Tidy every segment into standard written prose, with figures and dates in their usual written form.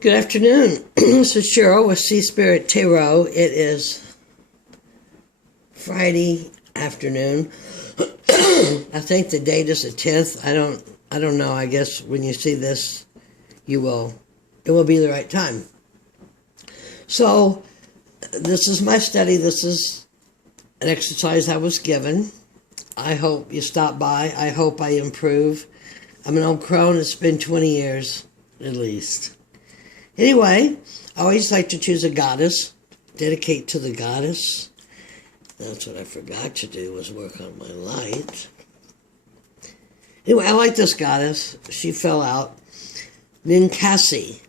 Good afternoon. This is Cheryl with Sea Spirit Tarot. It is Friday afternoon. I think the date is the 10th. I don't know. I guess when you see this, it will be the right time. So, this is my study. This is an exercise I was given. I hope you stop by. I hope I improve. I'm an old crone. It's been 20 years, at least. Anyway, I always like to choose a goddess, dedicate to the goddess. That's what I forgot to do, was work on my light. Anyway, I like this goddess. She fell out. Ninkasi.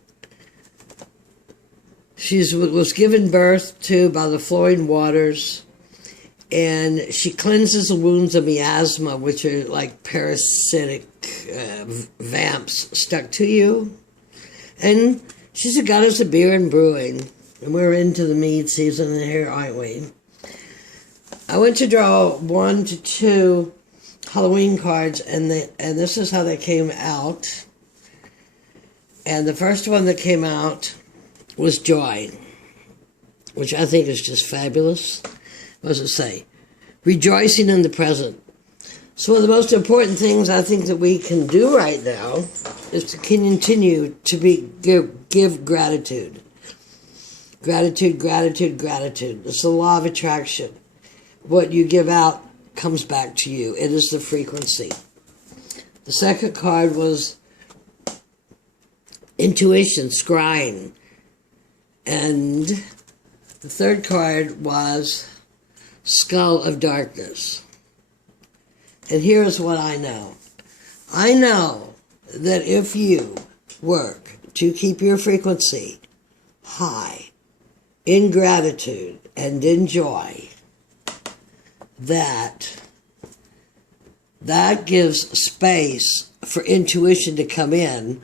She was given birth to by the flowing waters, and she cleanses the wounds of miasma, which are like parasitic vamps stuck to you. And she's a goddess of beer and brewing, and we're into the mead season here, aren't we? I went to draw 1 to 2 Halloween cards, and this is how they came out. And the first one that came out was Joy, which I think is just fabulous. What does it say? Rejoicing in the present. So one of the most important things I think that we can do right now is to continue to give gratitude. Gratitude, gratitude, gratitude. It's the law of attraction. What you give out comes back to you. It is the frequency. The second card was intuition, scrying. And the third card was skull of darkness. And here's what I know. I know that if you work to keep your frequency high, in gratitude and in joy, that gives space for intuition to come in,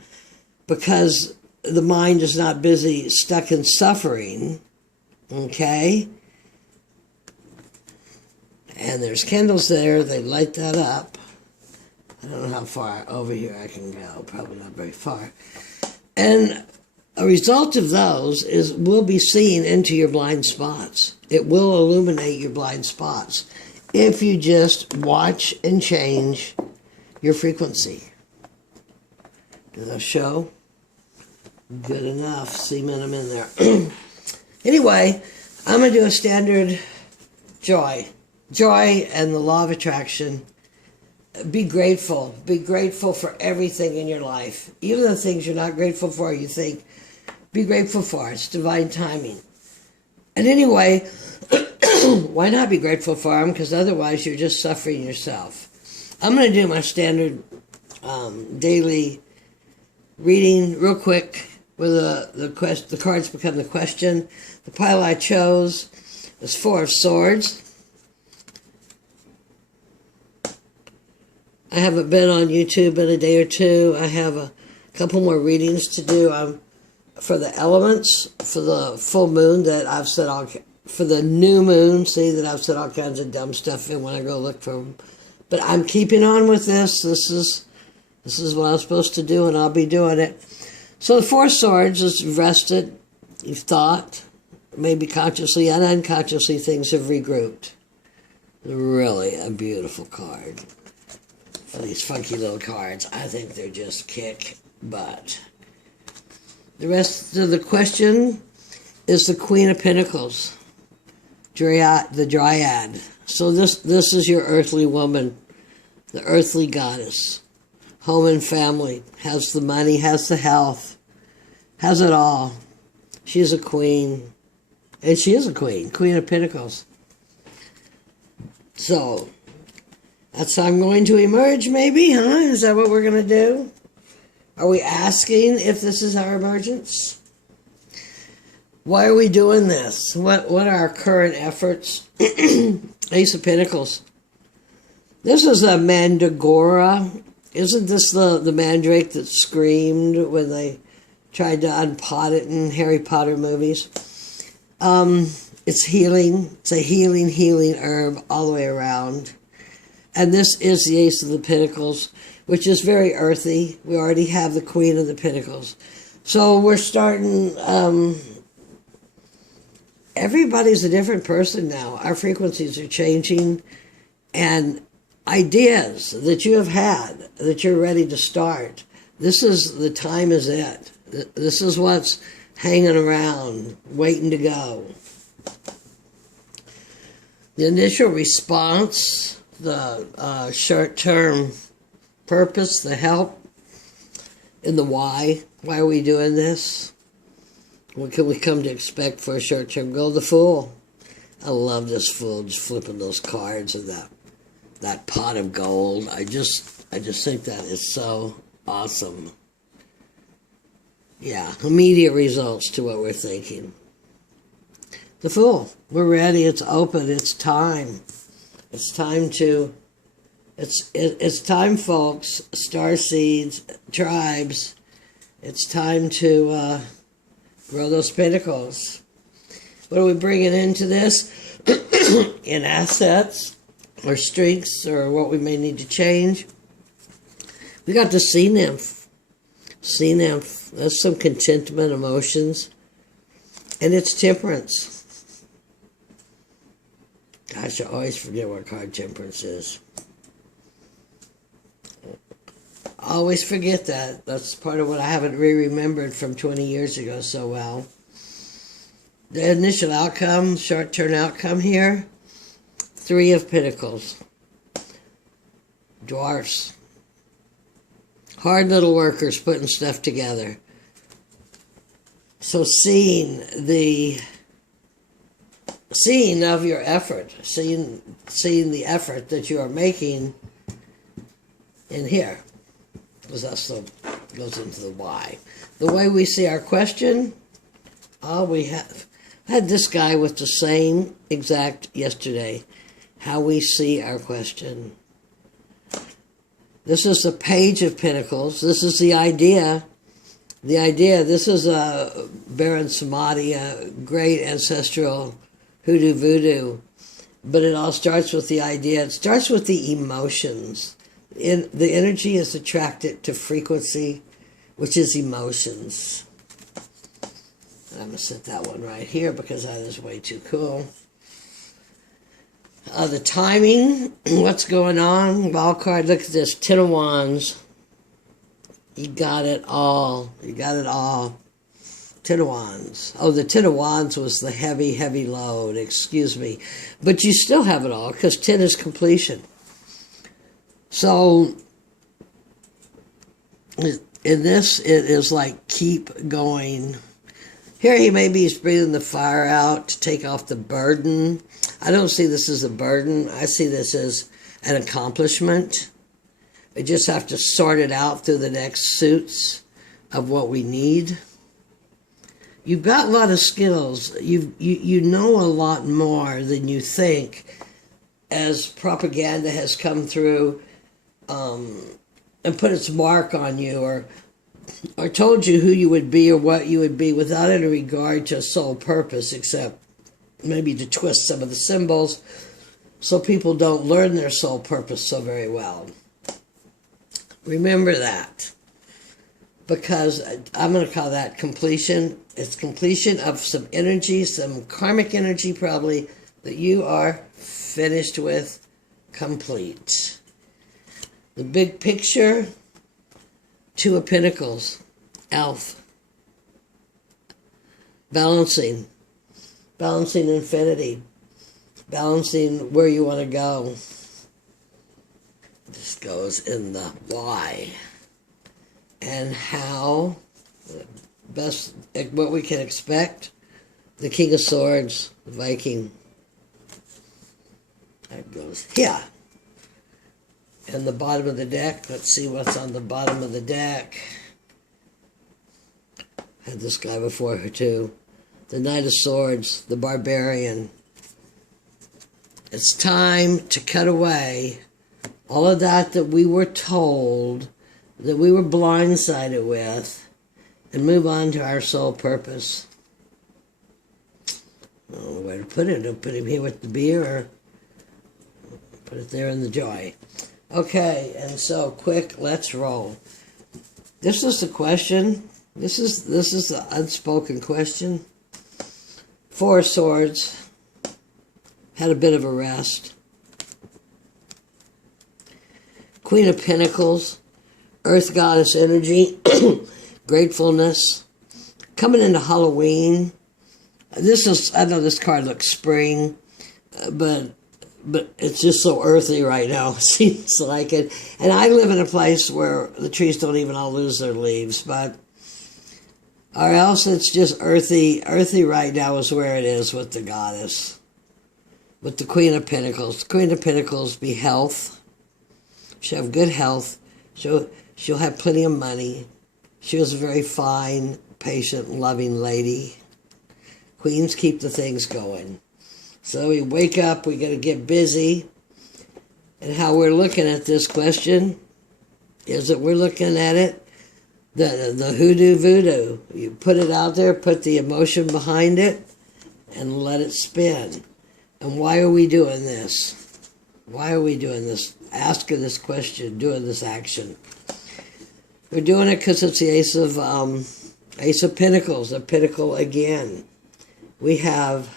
because the mind is not busy stuck in suffering, okay? And there's candles there. They light that up. I don't know how far over here I can go. Probably not very far. And a result of those is we'll be seeing into your blind spots. It will illuminate your blind spots if you just watch and change your frequency. Do those show? Good enough. Cement them in there. Anyway, I'm going to do a standard joy. Joy and the law of attraction. Be grateful. Be grateful for everything in your life. Even the things you're not grateful for, you think, be grateful for. It's divine timing. And anyway, why not be grateful for them? Because otherwise you're just suffering yourself. I'm going to do my standard daily reading real quick, where the cards become the question. The pile I chose is 4 of Swords. I haven't been on YouTube in a day or two. I have a couple more readings to do for the elements, for the full moon that I've said for the new moon, see that I've said all kinds of dumb stuff in when I go look for them. But I'm keeping on with this. This is what I'm supposed to do, and I'll be doing it. So the 4 of Swords is rested. You've thought, maybe consciously and unconsciously, things have regrouped. Really a beautiful card. For these funky little cards, I think they're just kick butt. The rest of the question is the Queen of Pentacles, the Dryad. So this is your earthly woman, the earthly goddess. Home and family, has the money, has the health, has it all. She's a queen, and she is a queen, Queen of Pentacles. So that's how I'm going to emerge, maybe, huh? Is that what we're going to do? Are we asking if this is our emergence? Why are we doing this? What are our current efforts? Ace of Pentacles. This is a mandragora. Isn't this the mandrake that screamed when they tried to unpot it in Harry Potter movies? It's healing. It's a healing herb all the way around. And this is the Ace of the Pentacles, which is very earthy. We already have the Queen of the Pentacles. So we're starting, everybody's a different person now. Our frequencies are changing, and ideas that you have had, that you're ready to start, this is, the time is it. This is what's hanging around, waiting to go. The initial response, the short-term purpose, the help, and the why. Why are we doing this? What can we come to expect for a short-term goal? The Fool. I love this Fool, just flipping those cards and that pot of gold. I just think that is so awesome. Yeah, immediate results to what we're thinking. The Fool. We're ready. It's open. It's time. It's time to. It's time, folks. Star seeds, tribes. It's time to grow those pentacles. What are we bringing into this? In assets, or strengths, or what we may need to change. We got the Sea Nymph. Sea Nymph. That's some contentment, emotions. And it's Temperance. Gosh, I always forget what card Temperance is. I always forget that. That's part of what I haven't remembered from 20 years ago so well. The initial outcome, short-term outcome here, 3 of Pentacles. Dwarfs. Hard little workers putting stuff together. So seeing of your effort, seeing the effort that you are making in here, because that's goes into the why. The way we see our question, we had this guy with the same exact yesterday, how we see our question. This is the Page of Pentacles. This is the idea. The idea, this is a Baron Samadi, a great ancestral hoodoo voodoo. But it all starts with the idea. It starts with the emotions. The energy is attracted to frequency, which is emotions. And I'm going to set that one right here because that is way too cool. The timing, what's going on? Wild card, look at this, 10 of Wands. You got it all. You got it all. 10 of Wands. Oh, the 10 of Wands was the heavy, heavy load. Excuse me. But you still have it all because 10 is completion. So, in this, it is like keep going. Here maybe he's breathing the fire out to take off the burden. I don't see this as a burden. I see this as an accomplishment. We just have to sort it out through the next suits of what we need. You've got a lot of skills. You know a lot more than you think as propaganda has come through and put its mark on you or told you who you would be or what you would be without any regard to sole purpose, except maybe to twist some of the symbols so people don't learn their soul purpose so very well. Remember that, because I'm going to call that completion. It's completion of some energy, some karmic energy probably, that you are finished with, complete. The big picture, 2 of Pentacles, Elf. Balancing infinity, balancing where you want to go. This goes in the why and how, best, what we can expect. The King of Swords, the Viking. That goes here. And the bottom of the deck, let's see what's on the bottom of the deck. Had this guy before her too. The Knight of Swords, the Barbarian. It's time to cut away all of that we were told, that we were blindsided with, and move on to our soul purpose. I don't know where to put it. I'll put him here with the beer, or put it there in the joy. Okay, and so quick, let's roll. This is the question. This is the unspoken question. Four of Swords. Had a bit of a rest. Queen of Pentacles. Earth Goddess energy. Gratefulness. Coming into Halloween. I know this card looks spring, but it's just so earthy right now. It seems like it. And I live in a place where the trees don't even all lose their leaves, or else it's just earthy. Earthy right now is where it is with the goddess. With the Queen of Pentacles. The Queen of Pentacles be health. She'll have good health. She'll have plenty of money. She was a very fine, patient, loving lady. Queens keep the things going. So we wake up, we got to get busy. And how we're looking at this question is that we're looking at it, the hoodoo voodoo. You put it out there, put the emotion behind it, and let it spin. And why are we doing this? Why are we doing this? Asking this question, doing this action. We're doing it because it's the Ace of Pentacles, a Pentacle again. We have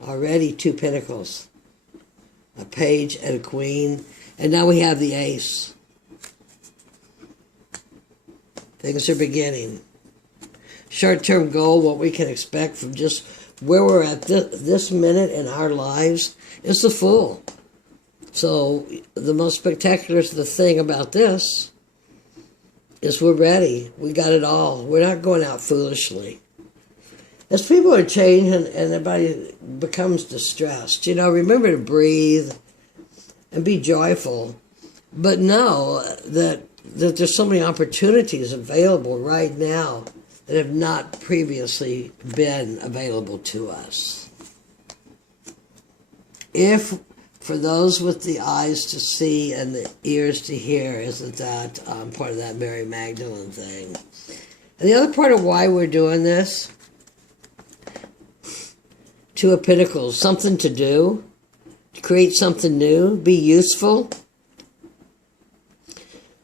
already 2 Pentacles, a Page and a Queen, and now we have the Ace. Things are beginning. Short-term goal, what we can expect from just where we're at this minute in our lives, is the Fool. So the most spectacular thing about this is we're ready. We got it all. We're not going out foolishly. As people are changing and everybody becomes distressed, remember to breathe and be joyful. But know that there's so many opportunities available right now that have not previously been available to us. If, for those with the eyes to see and the ears to hear, isn't that part of that Mary Magdalene thing? And the other part of why we're doing this, 2 of Pentacles, something to do, to create something new, be useful.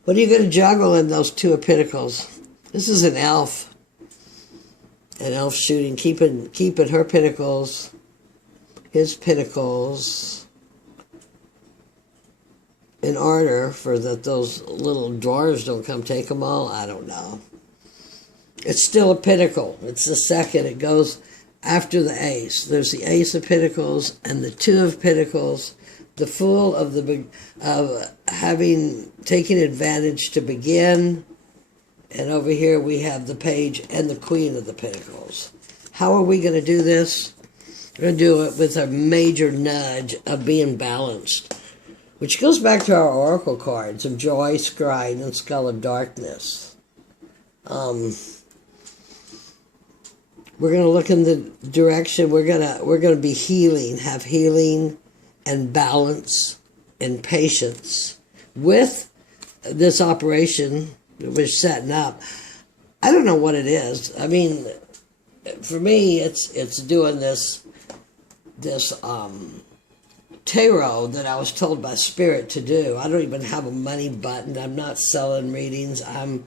What are you going to juggle in those 2 of Pentacles? This is an elf. An elf shooting, keeping her pentacles, his pentacles, in order for that those little dwarves don't come take them all. I don't know. It's still a pentacle. It's the second. It goes after the Ace. There's the Ace of Pentacles and the 2 of Pentacles. The Fool of having taken advantage to begin. And over here we have the Page and the Queen of the Pentacles. How are we going to do this? We're going to do it with a major nudge of being balanced, which goes back to our oracle cards of Joy, Scrying, and Skull of Darkness. We're going to look in the direction. We're going to be healing, have healing and balance and patience with this operation that we're setting up. I don't know what it is. I mean, for me, it's doing this tarot that I was told by Spirit to do. I don't even have a money button. I'm not selling readings. I'm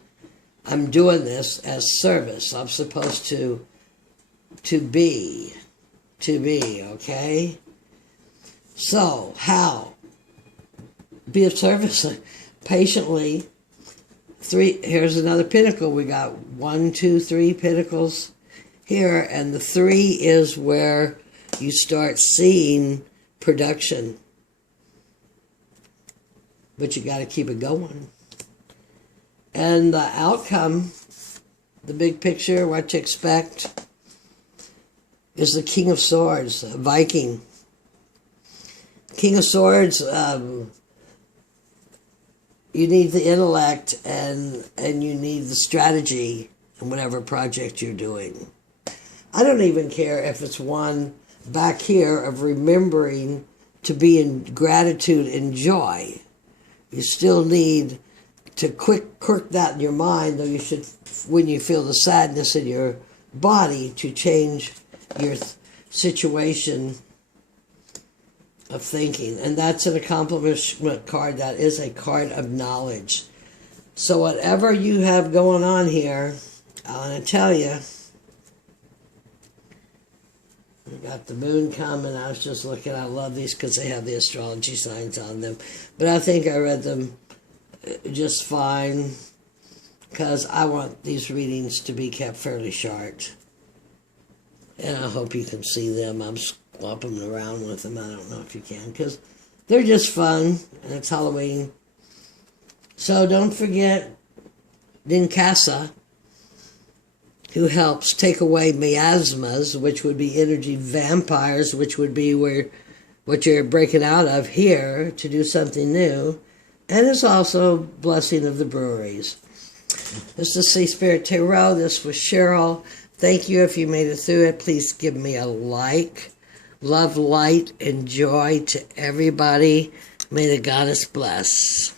doing this as service. I'm supposed to be, okay? So, how? Be of service patiently. 3, here's another pentacle. We got 1, 2, 3 pentacles here, and the 3 is where you start seeing production. But you got to keep it going. And the outcome, the big picture, what to expect, is the King of Swords, a Viking. King of Swords, you need the intellect and you need the strategy in whatever project you're doing. I don't even care if it's one back here of remembering to be in gratitude and joy. You still need to quirk that in your mind, though you should, when you feel the sadness in your body, to change your situation of thinking. And that's an accomplishment card. That is a card of knowledge. So whatever you have going on here, I want to tell you, we got the moon coming. I was just looking. I love these because they have the astrology signs on them. But I think I read them just fine because I want these readings to be kept fairly short. And I hope you can see them. I'm swapping around with them. I don't know if you can because they're just fun. And it's Halloween. So don't forget Dinkasa, who helps take away miasmas, which would be energy vampires, which would be where what you're breaking out of here to do something new, and is also blessing of the breweries. This is Sea Spirit Tarot. This was Cheryl. Thank you if you made it through it. Please give me a like. Love, light, and joy to everybody. May the goddess bless.